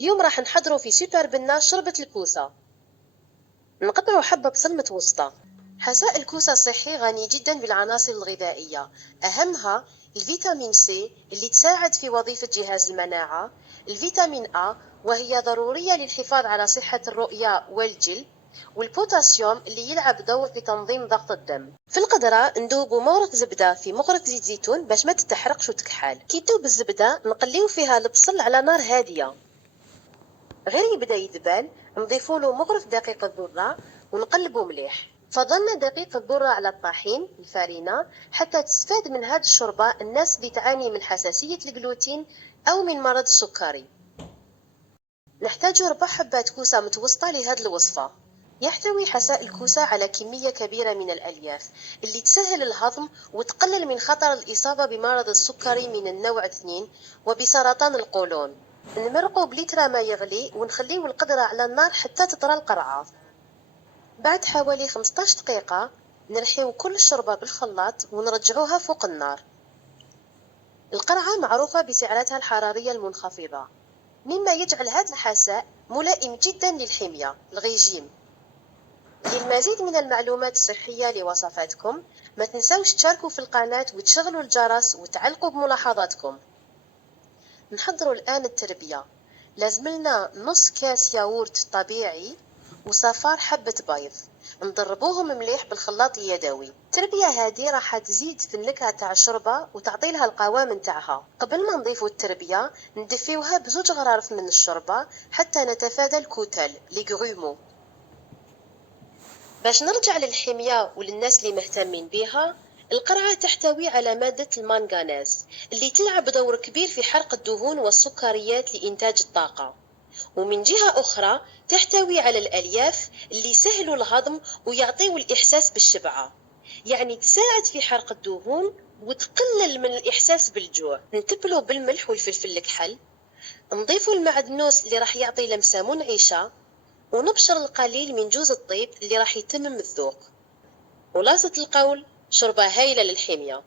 اليوم راح نحضروا في سوبر بنا شوربة الكوسة. نقطعوا حبة بصل متوسطة. حساء الكوسة صحي غني جدا بالعناصر الغذائية، أهمها الفيتامين سي اللي تساعد في وظيفة جهاز المناعة، الفيتامين أ وهي ضرورية للحفاظ على صحة الرؤية والجلد، والبوتاسيوم اللي يلعب دور في تنظيم ضغط الدم. في القدرة ندوبوا مورق زبدة في مغرق زيت زيتون باش ما تتحرقش وتكحال. كي تدوب الزبدة نقليو فيها البصل على نار هادية، غير يبدا يذبل نضيفوا له مغرف دقيق الذرة ونقلبه مليح. فضلنا دقيق الذرة على الطحين الفارينة حتى تستفاد من هذه الشوربة الناس اللي تعاني من حساسية الجلوتين أو من مرض السكري. نحتاج 4 حبات كوسة متوسطة لهذه الوصفة. يحتوي حساء الكوسة على كمية كبيرة من الألياف اللي تسهل الهضم وتقلل من خطر الإصابة بمرض السكري من النوع 2 وبسرطان القولون. نمرقوا بليتر ما يغلي ونخليه القدرة على النار حتى تطرى القرعة. بعد حوالي 15 دقيقة نرحيو كل الشوربة بالخلاط ونرجعوها فوق النار. القرعة معروفة بسعراتها الحرارية المنخفضة، مما يجعل هذا الحساء ملائم جدا للحمية الغيجيم. للمزيد من المعلومات الصحية لوصفاتكم ما تنسوش تشاركوا في القناة وتشغلوا الجرس وتعلقوا بملاحظاتكم. نحضروا الآن التربية. لازم لنا نص كاس ياغورت طبيعي وصفار حبة بيض، نضربوهم مليح بالخلاط اليدوي. التربية هذه راح تزيد في النكهة تاع الشوربة وتعطي لها القوام نتاعها. قبل ما نضيفوا التربية ندفيوها بزوج غرارف من الشوربة حتى نتفادى الكتل لي غرومو. باش نرجع للحمية وللناس اللي مهتمين بيها، القرعة تحتوي على مادة المانغانيز اللي تلعب دور كبير في حرق الدهون والسكريات لإنتاج الطاقة، ومن جهة أخرى تحتوي على الألياف اللي سهل الهضم ويعطيو الإحساس بالشبعة، يعني تساعد في حرق الدهون وتقلل من الإحساس بالجوع. نتبلو بالملح والفلفل الكحل، نضيفوا المعدنوس اللي راح يعطي لمسة منعشة، ونبشر القليل من جوز الطيب اللي راح يتمم الذوق. خلاصة القول، شوربة هايلة للحمية.